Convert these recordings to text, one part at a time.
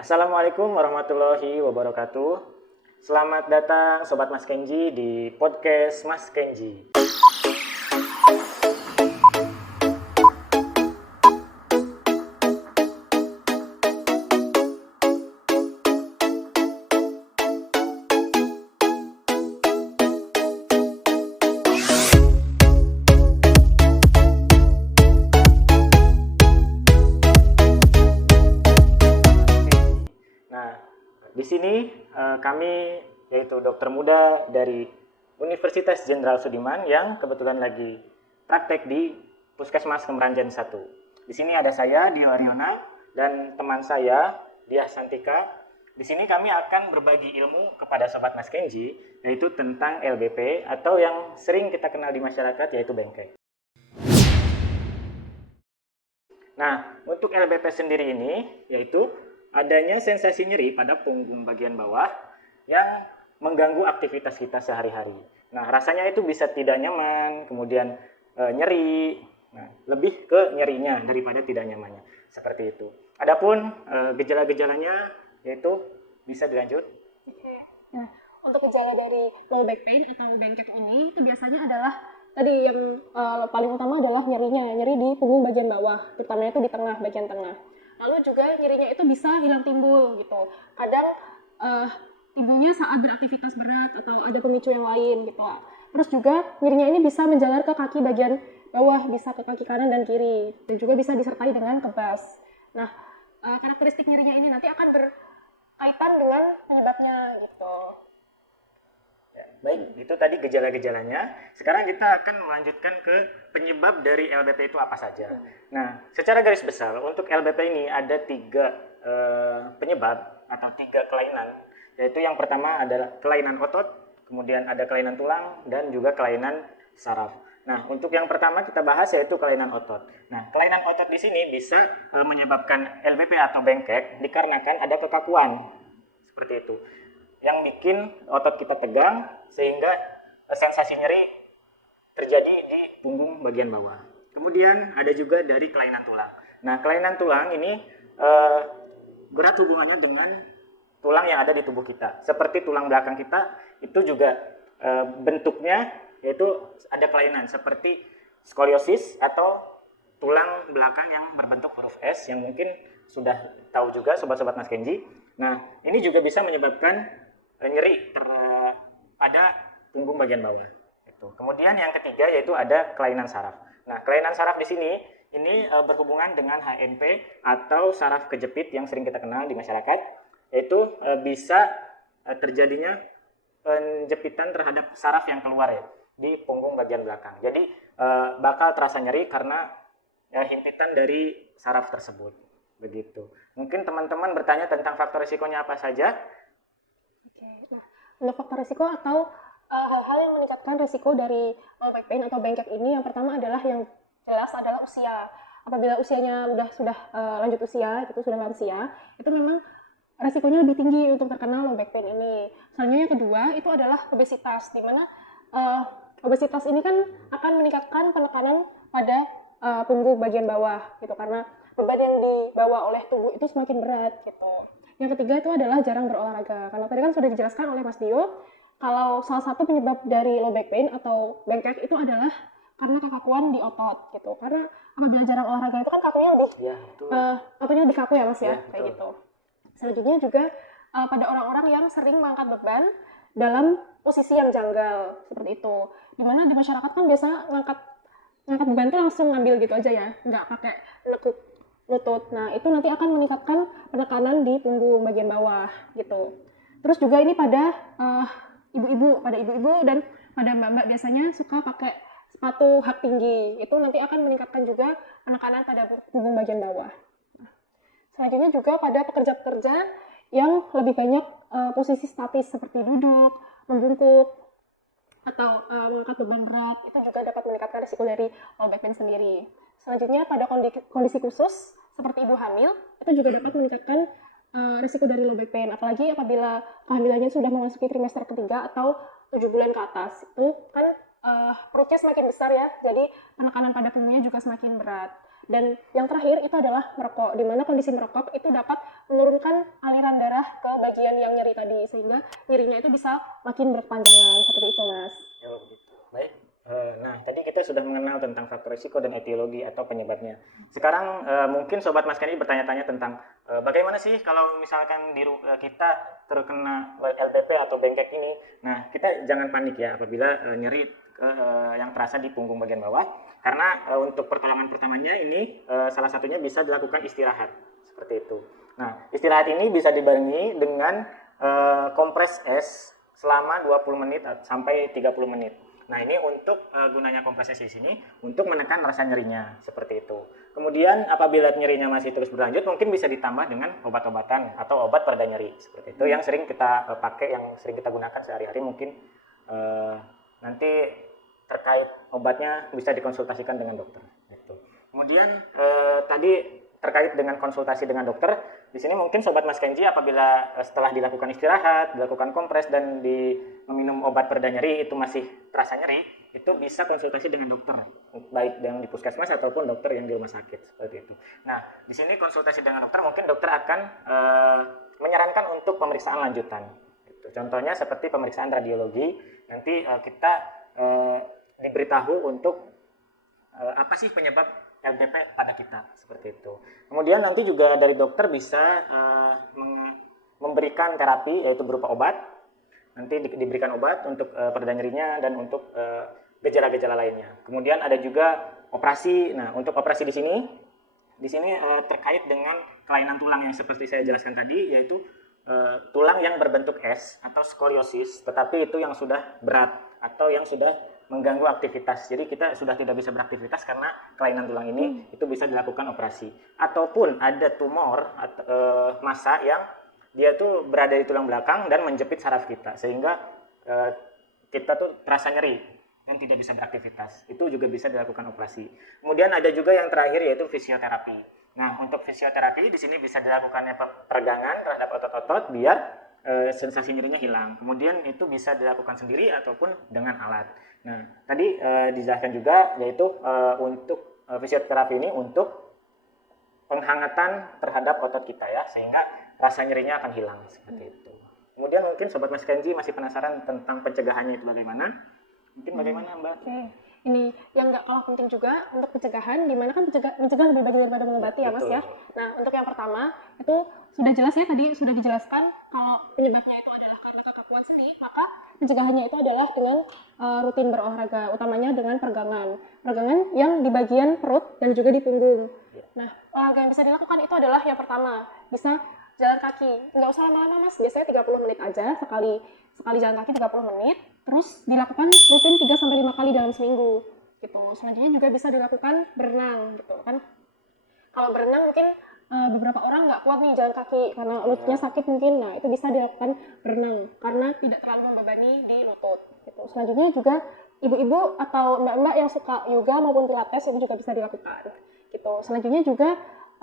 Assalamualaikum warahmatullahi wabarakatuh. Selamat datang Sobat Mas Kenji di podcast Mas Kenji. Di sini kami yaitu dokter muda dari Universitas Jenderal Sudirman yang kebetulan lagi praktek di Puskesmas Kemeranjan 1. Di sini ada saya, Dio Ariona, dan teman saya, Diah Santika. Di sini kami akan berbagi ilmu kepada Sobat Mas Kenji, yaitu tentang LBP atau yang sering kita kenal di masyarakat yaitu bengkek. Nah, untuk LBP sendiri ini yaitu adanya sensasi nyeri pada punggung bagian bawah yang mengganggu aktivitas kita sehari-hari. Nah, rasanya itu bisa tidak nyaman, kemudian nyeri. Nah, lebih ke nyerinya daripada tidak nyamannya. Seperti itu. Adapun gejala-gejalanya yaitu bisa dilanjut. Oke. Nah, untuk gejala dari low back pain atau bengkek ini itu biasanya adalah tadi yang paling utama adalah nyeri di punggung bagian bawah, terutamanya itu di tengah, bagian tengah. Lalu juga nyerinya itu bisa hilang timbul gitu. Kadang timbulnya saat beraktivitas berat atau ada pemicu yang lain gitu. Terus juga nyerinya ini bisa menjalar ke kaki bagian bawah, bisa ke kaki kanan dan kiri. Dan juga bisa disertai dengan kebas. Nah, karakteristik nyerinya ini nanti akan berkaitan dengan penyebabnya gitu. Baik, itu tadi gejala-gejalanya. Sekarang kita akan melanjutkan ke penyebab dari LBP itu apa saja. Nah, secara garis besar, untuk LBP ini ada 3 penyebab atau 3 kelainan. Yaitu yang pertama adalah kelainan otot, kemudian ada kelainan tulang, dan juga kelainan saraf. Nah, untuk yang pertama kita bahas yaitu kelainan otot. Nah, kelainan otot di sini bisa menyebabkan LBP atau bengkek dikarenakan ada kekakuan. Seperti itu. Yang bikin otot kita tegang sehingga sensasi nyeri terjadi di punggung bagian bawah. Kemudian ada juga dari kelainan tulang. Nah, kelainan tulang ini erat hubungannya dengan tulang yang ada di tubuh kita. Seperti tulang belakang kita itu juga bentuknya yaitu ada kelainan seperti skoliosis atau tulang belakang yang berbentuk huruf S yang mungkin sudah tahu juga sobat-sobat Mas Kenji. Nah, ini juga bisa menyebabkan nyeri pada punggung bagian bawah. Kemudian yang ketiga yaitu ada kelainan saraf. Nah, kelainan saraf di sini ini berhubungan dengan HNP atau saraf kejepit yang sering kita kenal di masyarakat, yaitu bisa terjadinya penjepitan terhadap saraf yang keluar ya di punggung bagian belakang. Jadi bakal terasa nyeri karena himpitan dari saraf tersebut. Begitu. Mungkin teman-teman bertanya tentang faktor risikonya apa saja? Nah, untuk faktor risiko atau hal-hal yang meningkatkan risiko dari low back pain atau bengkek ini, yang pertama adalah yang jelas adalah usia. Apabila usianya sudah lanjut usia, itu sudah lansia, itu memang risikonya lebih tinggi untuk terkena low back pain ini. Selanjutnya yang kedua itu adalah obesitas, di mana obesitas ini kan akan meningkatkan penekanan pada punggung bagian bawah gitu, karena beban yang dibawa oleh tubuh itu semakin berat gitu. Yang ketiga itu adalah jarang berolahraga. Karena tadi kan sudah dijelaskan oleh Mas Dio, kalau salah satu penyebab dari low back pain atau bengkek itu adalah karena kekakuan di otot gitu. Karena apabila jarang olahraga itu kan kakunya lebih, ototnya lebih kaku ya Mas ya, kayak gitu. Selanjutnya juga pada orang-orang yang sering mengangkat beban dalam posisi yang janggal seperti itu. Dimana di masyarakat kan biasa ngangkat beban itu langsung ngambil gitu aja ya, nggak pakai nekuk lutut. Nah, itu nanti akan meningkatkan penekanan di punggung bagian bawah gitu. Terus juga ini pada ibu-ibu dan pada mbak-mbak biasanya suka pakai sepatu hak tinggi. Itu nanti akan meningkatkan juga penekanan pada punggung bagian bawah. Selanjutnya juga pada pekerja-pekerja yang lebih banyak posisi statis seperti duduk, membungkuk, atau mengangkat beban berat, itu juga dapat meningkatkan risiko dari low back pain sendiri. Selanjutnya pada kondisi khusus seperti ibu hamil, itu juga dapat meningkatkan risiko dari low back pain. Apalagi apabila kehamilannya sudah memasuki trimester ketiga atau 7 bulan ke atas. Itu kan perutnya semakin besar ya, jadi penekanan pada punggungnya juga semakin berat. Dan yang terakhir itu adalah merokok, di mana kondisi merokok itu dapat menurunkan aliran darah ke bagian yang nyeri tadi, sehingga nyerinya itu bisa makin berkepanjangan, seperti itu Mas. Ya begitu. Baik. Nah, tadi kita sudah mengenal tentang faktor risiko dan etiologi atau penyebabnya. Sekarang mungkin Sobat Mas Kendi bertanya-tanya tentang bagaimana sih kalau misalkan kita terkena LBP atau bengkek ini. Nah, kita jangan panik ya apabila nyeri yang terasa di punggung bagian bawah. Karena untuk pertolongan pertamanya ini salah satunya bisa dilakukan istirahat. Seperti itu. Nah, istirahat ini bisa dibarengi dengan kompres es selama 20 menit sampai 30 menit. Nah, ini untuk gunanya kompres es di sini untuk menekan rasa nyerinya seperti itu. Kemudian apabila nyerinya masih terus berlanjut, mungkin bisa ditambah dengan obat-obatan atau obat pereda nyeri seperti itu yang sering kita pakai, yang sering kita gunakan sehari-hari. Mungkin nanti terkait obatnya bisa dikonsultasikan dengan dokter. Gitu. Kemudian tadi terkait dengan konsultasi dengan dokter, di sini mungkin Sobat Mas Kenji apabila setelah dilakukan istirahat, dilakukan kompres dan meminum obat pereda nyeri itu masih terasa nyeri, itu bisa konsultasi dengan dokter, baik yang di puskesmas ataupun dokter yang di rumah sakit seperti itu. Nah, di sini konsultasi dengan dokter, mungkin dokter akan menyarankan untuk pemeriksaan lanjutan. Gitu. Contohnya seperti pemeriksaan radiologi, nanti kita diberitahu untuk apa sih penyebab LBP pada kita seperti itu. Kemudian nanti juga dari dokter bisa memberikan terapi yaitu berupa obat. Nanti diberikan obat untuk pereda nyerinya dan untuk gejala-gejala lainnya. Kemudian ada juga operasi. Nah, untuk operasi di sini terkait dengan kelainan tulang yang seperti saya jelaskan tadi, yaitu tulang yang berbentuk S atau skoliosis, tetapi itu yang sudah berat atau yang sudah mengganggu aktivitas. Jadi kita sudah tidak bisa beraktivitas karena kelainan tulang ini, itu bisa dilakukan operasi. Ataupun ada tumor massa yang dia tuh berada di tulang belakang dan menjepit saraf kita sehingga kita tuh terasa nyeri dan tidak bisa beraktivitas. Itu juga bisa dilakukan operasi. Kemudian ada juga yang terakhir yaitu fisioterapi. Nah, untuk fisioterapi di sini bisa dilakukannya peregangan terhadap otot-otot biar sensasi nyerinya hilang. Kemudian itu bisa dilakukan sendiri ataupun dengan alat. Nah, tadi dijelaskan juga yaitu untuk fisioterapi ini untuk penghangatan terhadap otot kita ya, sehingga rasa nyerinya akan hilang seperti itu. Kemudian mungkin Sobat Mas Kenji masih penasaran tentang pencegahannya itu bagaimana? Mungkin bagaimana Mbak? Oke. Ini yang nggak kalah penting juga untuk pencegahan, di mana kan mencegah lebih baik daripada mengobati ya Mas ya. Nah, untuk yang pertama itu sudah jelas ya, tadi sudah dijelaskan kalau penyebabnya itu adalah karena kekakuan sendi, maka pencegahannya itu adalah dengan rutin berolahraga, utamanya dengan peregangan yang di bagian perut dan juga di punggung. Nah, olahraga yang bisa dilakukan itu adalah yang pertama, bisa jalan kaki. Nggak usah lama-lama Mas, biasanya 30 menit aja sekali jalan kaki 30 menit, terus dilakukan rutin 3-5 kali dalam seminggu gitu. Selanjutnya juga bisa dilakukan berenang gitu kan. Kalau berenang mungkin beberapa orang nggak kuat nih jalan kaki karena lututnya sakit mungkin. Nah, itu bisa dilakukan berenang karena tidak terlalu membebani di lutut gitu. Selanjutnya juga ibu-ibu atau mbak-mbak yang suka yoga maupun pilates itu juga bisa dilakukan gitu. Selanjutnya juga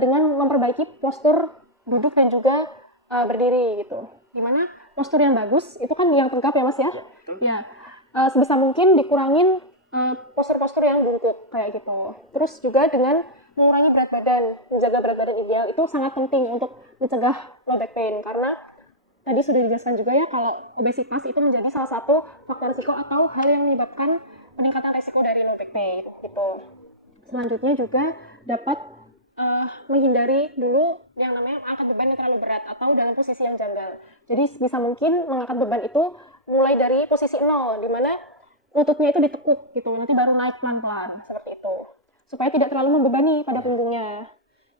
dengan memperbaiki postur duduk dan juga berdiri gitu. Dimana postur yang bagus itu kan yang tegap ya Mas ya. Ya, sebisa mungkin dikurangin postur-postur yang bungkuk kayak gitu. Terus juga dengan mengurangi berat badan, menjaga berat badan ideal itu sangat penting untuk mencegah low back pain karena tadi sudah dijelaskan juga ya kalau obesitas itu menjadi salah satu faktor risiko atau hal yang menyebabkan peningkatan risiko dari low back pain gitu. Selanjutnya juga dapat menghindari dulu yang namanya angkat beban yang terlalu berat atau dalam posisi yang janggal. Jadi bisa mungkin mengangkat beban itu mulai dari posisi 0 di mana lututnya itu ditekuk gitu, nanti baru naik pelan-pelan seperti itu. Supaya tidak terlalu membebani pada punggungnya.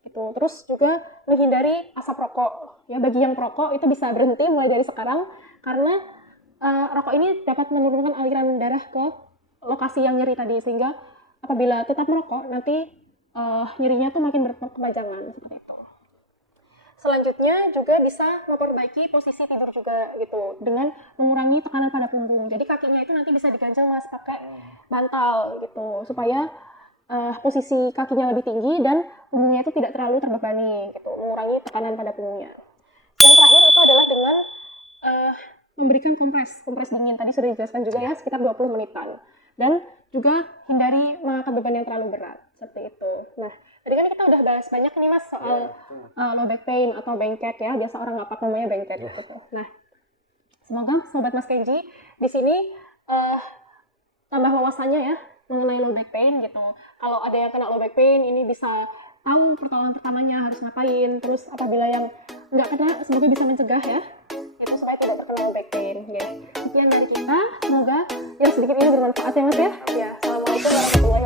Gitu. Terus juga menghindari asap rokok. Ya, bagi yang perokok itu bisa berhenti mulai dari sekarang karena rokok ini dapat menurunkan aliran darah ke lokasi yang nyeri tadi sehingga apabila tetap merokok nanti nyerinya tuh makin berkepanjangan seperti itu. Selanjutnya juga bisa memperbaiki posisi tidur juga gitu dengan mengurangi tekanan pada punggung. Jadi kakinya itu nanti bisa diganjel Mas pakai bantal gitu supaya posisi kakinya lebih tinggi dan punggungnya itu tidak terlalu terbebani gitu, mengurangi tekanan pada punggungnya. Yang terakhir itu adalah dengan memberikan kompres dingin. Tadi sudah dijelaskan juga ya sekitar 20 menitan. Dan juga hindari mengangkat beban yang terlalu berat seperti itu. Nah, Tadi kan kita udah bahas banyak nih Mas soal low back pain atau bengket ya, biasa orang ngapak namanya bengket gitu. Nah, semoga sobat Mas Kenji di sini tambah wawasannya ya mengenai low back pain gitu. Kalau ada yang kena low back pain ini bisa tahu pertolongan pertamanya harus ngapain. Terus apabila yang nggak kena, semoga bisa mencegah ya. Itu supaya tidak terkena low back pain. Ya. Sekian dari kita. Semoga yang sedikit ini bermanfaat ya Mas ya. Ya. Assalamualaikum warahmatullahi wabarakatuh.